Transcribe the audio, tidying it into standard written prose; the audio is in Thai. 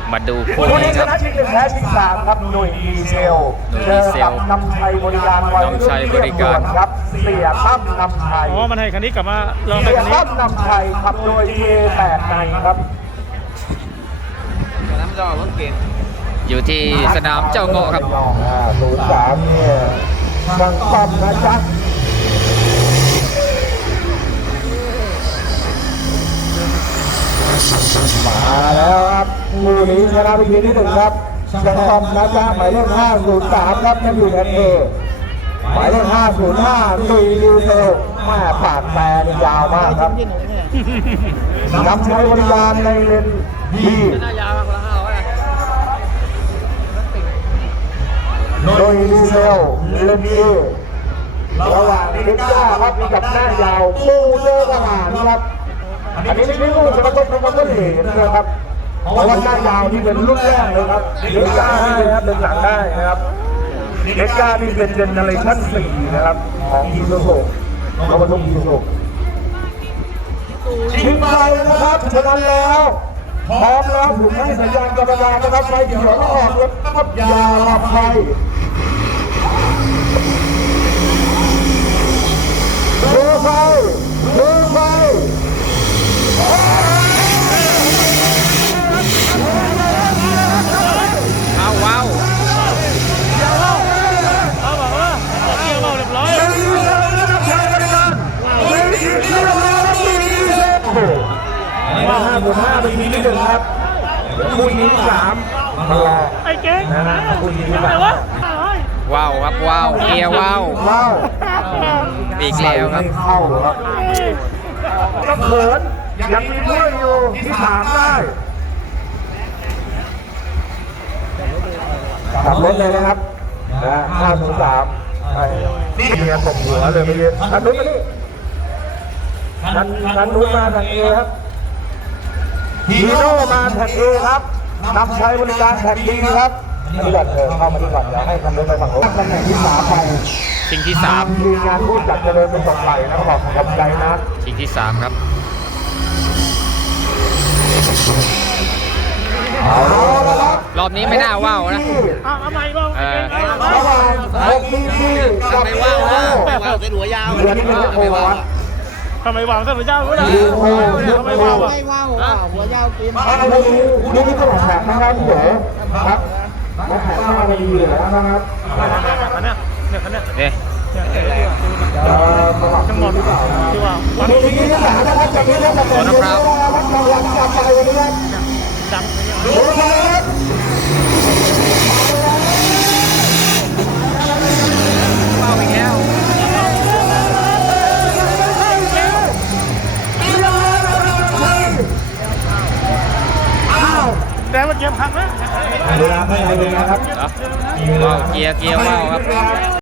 มาดูคู่คู่นี้นี้คชรับนะชิง1แพ้ชิง3ครับหน่วยดีเซลเจอกับนำชัยบริการวัยรุ่นเรียบด่วนครับเสียตั้มนำชัยอ๋อ มันให้คันนี้กลับมาลองไปเสียคันนี้ตั้มนำชัยขับโดยเจ8ในครับอยู่ที่สนามเจ้าเงาะครับ 03เนี่ยช่างต้อมนะจ๊ะมาแล้วครับคู่นี้ชนะไปทีที่1ครับช่างต้อมนะจ๊ะหมายเลข503ครับยังอยู่แอนเอหมายเลข505ลุยดิวเซลแม่ปากแปรนี่ยาวมากครับนำใช้บริการในเลนดีโดยดีเซลเลนดีระหว่างเด็กจ้าครับกับหน้ายาวปูเจอทหารครับอันนี้ไม่ใช่ลูกจะมาต้นมันก็เหลนนะครับเพราะว่าหน้ายาวนี่เป็นรุ่นแรกเลยครับเด็กจ้าได้ครับเดินหลังได้นะครับเด็กจ้านี่เป็นเจเนอเรชั่น4นะครับของยูโรโซเรามาลงยูโรชิงไปนะครับฉะนั้นแล้วพร้อมแล้วผมให้สัญญาณกรรมการนะครับไฟเขียวแล้วออกแล้วครับยาลับไฟดูไฟดูไฟเอาว้าวเขาบอกว่าเกี่ยวเรียบร้อยว่า5-5เป็นทีที่1ครับคู่นี้3รอไอ้เก่งคู่นี้อะไรวะว้าวครับว้าวเกียร์ว้าวว้าวอีกแล้วครับไม่เข้าครับก็เขินยังมีเพื่อนอยู่ที่3ได้ขับรถเลยนะครับนะ503นี่เมียตบหัวเลยเมื่อกี้ทันนุ้นมานี่ทันนุ้นมาทางเอครับฮีโร่มาแท็กเอครับนำใช้บริการแท็กดีครับนี่ก่อนเข้ามาที่ก่อนเดี๋ยวให้คันนุ้นไปฝั่งโน้นตำแหน่งที่3ไปชิงที่ทีมงานผู้จัดเจริญเป็นสองไหลนะขอบคุณใจนะ 3ชิงที่3ครับเอาละครับรอบนี้ไม่น่าว้าวนะเอาใหม่ลองระหว่าง6 ทีกับเอโอเป็นหัวยาวเดือนนี้เป็นโอวัดทำไมวางเส้นหัวยาวไม่ได้โอทำไมวางวะหัวยาวกินเอาไปดูนี่ที่ต้องแข่งนะครับพี่เอ๋ครับมาแข่งหน้าไปดีอยู่แล้วนะครับคันเนี้ยเนี่ยคันเนี้ยเนี่ยสมัครจังหวัดหรือเปล่าที่ว่าทีนี้ที่3นะครับจากนี้นะครับรางวัลกลับไปวันนี้ครับดังดูนะครับว้าวอีกแล้วแต่ว่าเกมพังนะเวลาไม่ได้เลยนะครับว้าวเกียร์ว้าวครับ